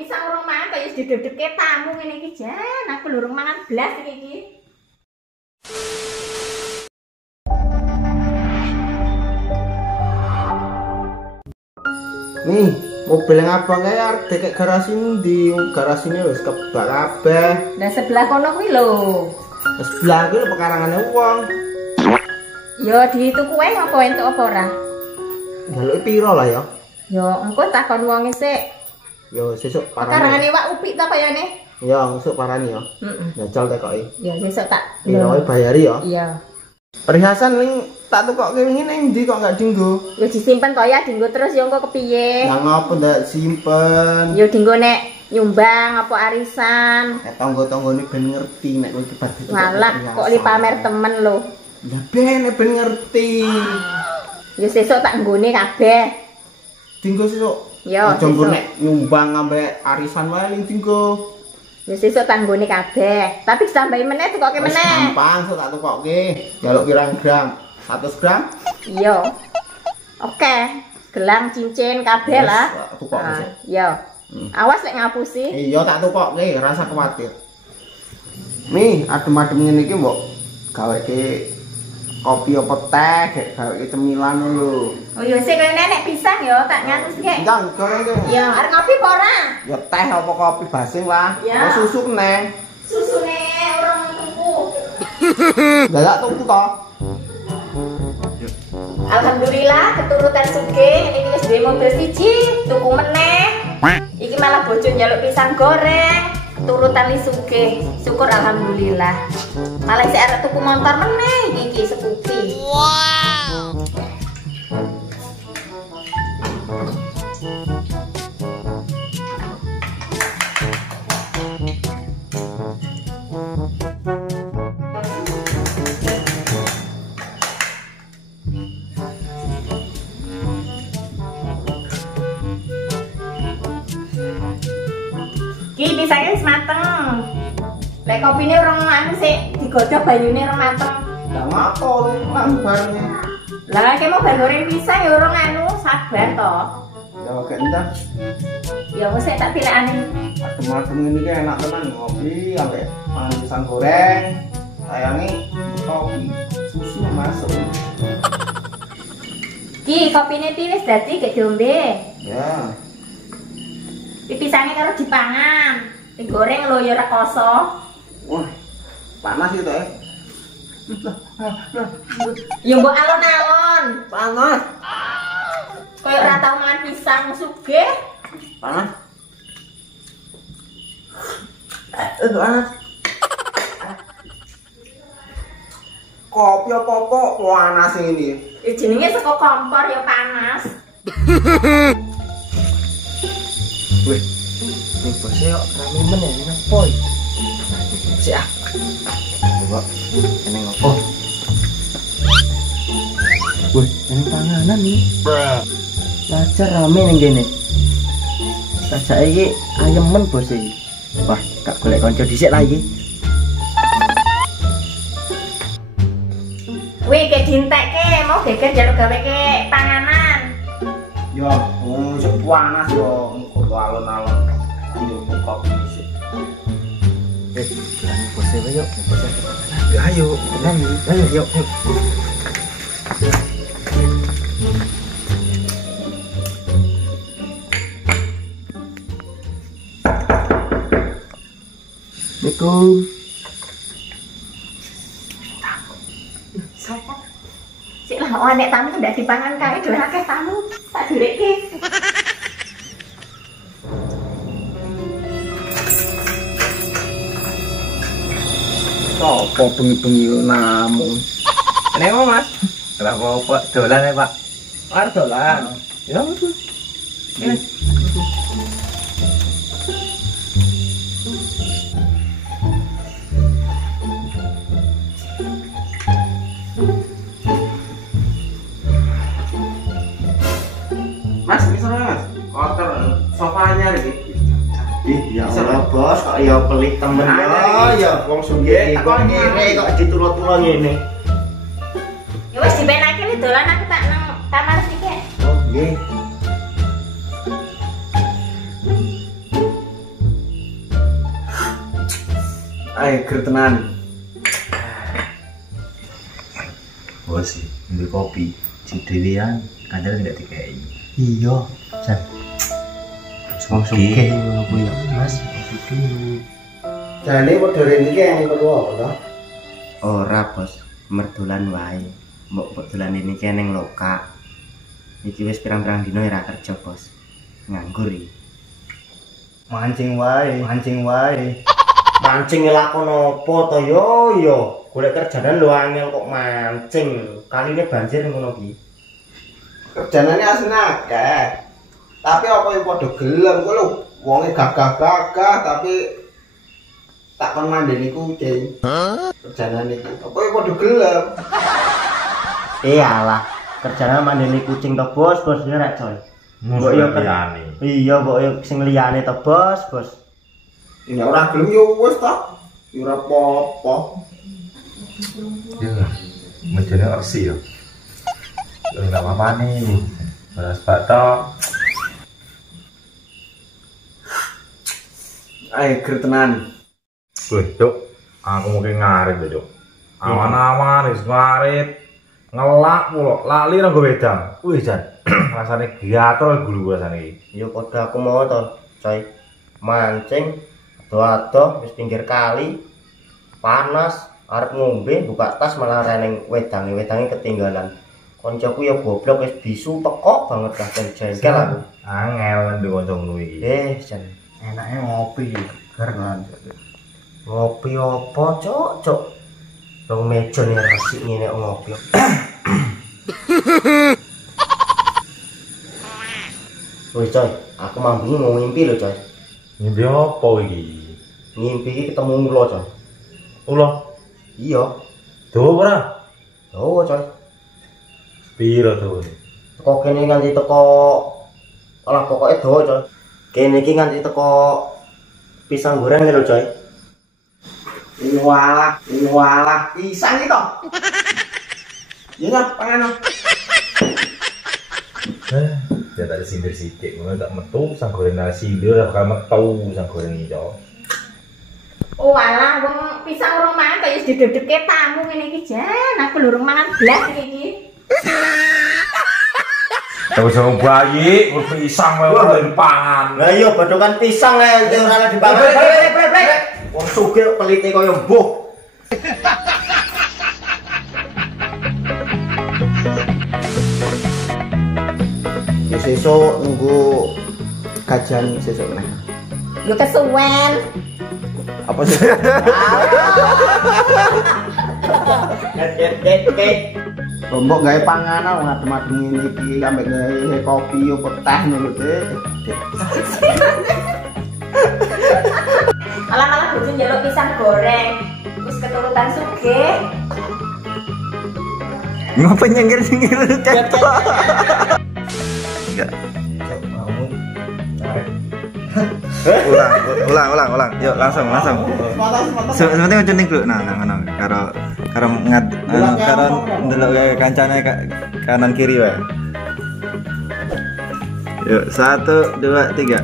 pisang urung mangan kaya didedeke tamu ngene iki jan. Aku lurung mangan blas iki. Nih, mobil yang abang kae arep dekek garasi ndi? Garasine wis kebak kabeh. Lah sebelah kono kuwi lho. Sebelah kuwi pekarangane wong. Ya dituku wae apa entuk apa ora? Njaluk piro lah ya? Ya engko takon wonge sik. Ya sesuk parani. Karangane wak upik ta kayane? Ya sesuk parani ya. Heeh. Jajal tekoki. Ya sesuk tak. Piro bayari ya? Iya. Perhiasan ning tak tukokke wingi ning ndi kok gak dinggo? Ya disimpen to ya dinggo terus ya engko kepiye? Ya ngopo ndak simpen? Ya dinggo nek nyumbang apa arisan. Nek tangga-tanggane ben ngerti nek kowe kebar gitu. Walah kok li pamer temen lho. Ya ben ngerti. Ya sesuk tak nggone kabeh. Dinggo sesuk. Ya Jombor nek nyumbang ambek arisan wae ning dinggo. Ya sesuk tak nggone kabeh. Tapi ditambahi meneh tukoke meneh. Gampang sok tak tukokke. Jaluk pirang gram? 100 gram? Iya. Oke. Gelang cincin kabeh lah. Tukokke sik. Iya. Awas lek ngapusi. Iya tak tukokke, rasa kuwatir. Nih, adem-adem ngene iki mbok gaweke kopi apa teh, gaweke cemilan lho. Oh iya sik kene nek pisang ya tak nganu sik. Enggak, goreng deh. Ya, arep ngopi apa ora? Ya teh apa kopi basing lah. Ya. Oh, susu neng. Susune urung tuku. Enggak tuku to. Alhamdulillah keturutan sugih iki wis duwe mobil siji, tuku meneh. Iki malah bojo njaluk pisang goreng. Keturutan li sugih. Syukur alhamdulillah. Malah sik arep tuku motor meneh iki sepupi. Wow. Ki pisangnya wis mateng. Lek kopine urung anu sik digodhog banyune urung mateng. Ya ngapo lu kan bareng. Lah kek mau goreng pisang ya urung anu sabar to. Ya gak entar. Ya wis tak pilekane. Adem-adem ngene iki enak tenan ngopi ambek mangan pisang goreng. Sayangi kopi susu masuk. Ki kopine pi wis dadi gek diombe. Ya. Pisangnya karo dipangan. Digoreng lho ya ora koso. Wah. Panas itu ya. Ya mbok alon-alon. Panas. Kayak ora tau mangan pisang sugih. Panas. Panas. Kopi apa panas ini? Jenenge saka kompor ya panas. Wih, ini bosnya kok rame men ya, ini ngapain? Si ah, coba, ini ngapain? Wih, ini panganan nih. Lajar rame nih gini. Rasa ini ayam men bosnya. Wah, tak boleh konco disik lagi. Wih, kayak dintek ke, mau geger jalur gawe ke panganan. Yo, panas yo. Alon-alon ayo kopi sih. Bilangin bosnya yuk, ya ayo, tenang, ayo, yuk. Assalamualaikum. Sopo? Sik lah, oh nek tamu ndak dipangan kae dhewe akeh tamu. Tak direkke. Apa bengi-bengi namun? Ini apa mas? Kenapa pak? Dolan ya pak? Ada dolan. Ya betul. Ini. Mas, bisa mas? Kotor sofanya lagi. Ya Allah bos, kok ya pelit temen ya wong sugih kok ngene kok diturut-turut ngene. Ya wis dipenake li dolan aku tak nang kamar sithik. Oh nggih. Ayo gertenan. Bos sih, beli kopi. Si Dewian, kadang tidak dikai. Iya, Jan. Wong Sugih sugih. ngono kuwi ya, Mas. Sugih. Jane modern iki yang perlu apa to? Ora, Bos. Merdolan wae. Mbok dolan ini ki ning loka. Iki wis pirang-pirang dino ora kerja, Bos. Nganggur iki. Mancing wae. Mancing ngelakon apa to yo? Golek kerjaan lu angel kok mancing. Kaline banjir ngono ki. Kerjanane asline akeh. Tapi apa yang padha gelem kok lho. Wonge gagah-gagah tapi tak kon mandeni kucing. Kerjanane iki. Apa yang padha gelem? Iyalah, kerjane mandeni kucing to, Bos. Bos ya rek, coy. Mbok yo liyane. Iya, mbok yo sing liyane to, Bos. Ini ora gelem yo wis to. Yo ora apa-apa. Ya, mencari orsi ya. Enggak apa-apa nih. Beras batok. Ayo gertenan. Wih, Cuk. Aku mungkin ngarit ya, Cuk. Aman-aman, wis ngarit. Ngelak mulu, lali nang go wedang. Wih, Jan. Rasane gatel gulu rasane iki. Yo padha aku mau to, coy. Mancing ado-ado wis pinggir kali. Panas, arep ngombe, buka tas malah reneng wedange ketinggalan. Koncoku ya goblok wis bisu teko banget kabeh jengkel aku. Angel ndek kanca ngono iki. Jan, Enaknya ngopi. Ger kan. ngopi apa, Cuk? Wong meja nih resik ngene ngopi. Woi, coy, aku mambu mau ngimpi lho, coy. Ngimpi apa iki? Ngimpi iki ketemu ulo, coy. Ulo. Iya, Tuh ora? oh, coy. Piro tuh? Teko kene nganti teko olah pokoke dawa, coy. Kene iki nganti teko pisang goreng lho, coy. Ini walah pisang itu. Iya, pangan. Ya tak sindir sithik, ngono tak metu sang goreng nasi sindir bakal metu sang goreng iki, Cok. Oh alah, wong pisang urung mangan kaya wis didedeke tamu ngene iki jan. Aku lho urung mangan blas iki. Terus sama bayi, pisang wae ora dipangan. Lah iya badokan pisang nek ora dipangan. Wong sugih pelite kaya mbuh. Ya sesuk nunggu kajian sesuk nek. Yo kesuwen. Apa sih? Lombok gawe panganan ngadem-adem ngene iki ambek gawe kopi yo teh ngono Dik. Malah bojo njaluk pisang goreng. Wis keturutan sugih. Ngapa nyengir-nyengir ketok? Enggak. Ulang. Yuk langsung. Sebenarnya kucing dulu. Nah, karo ndelok kancane kanan kiri wae. Yuk, 1 2 3.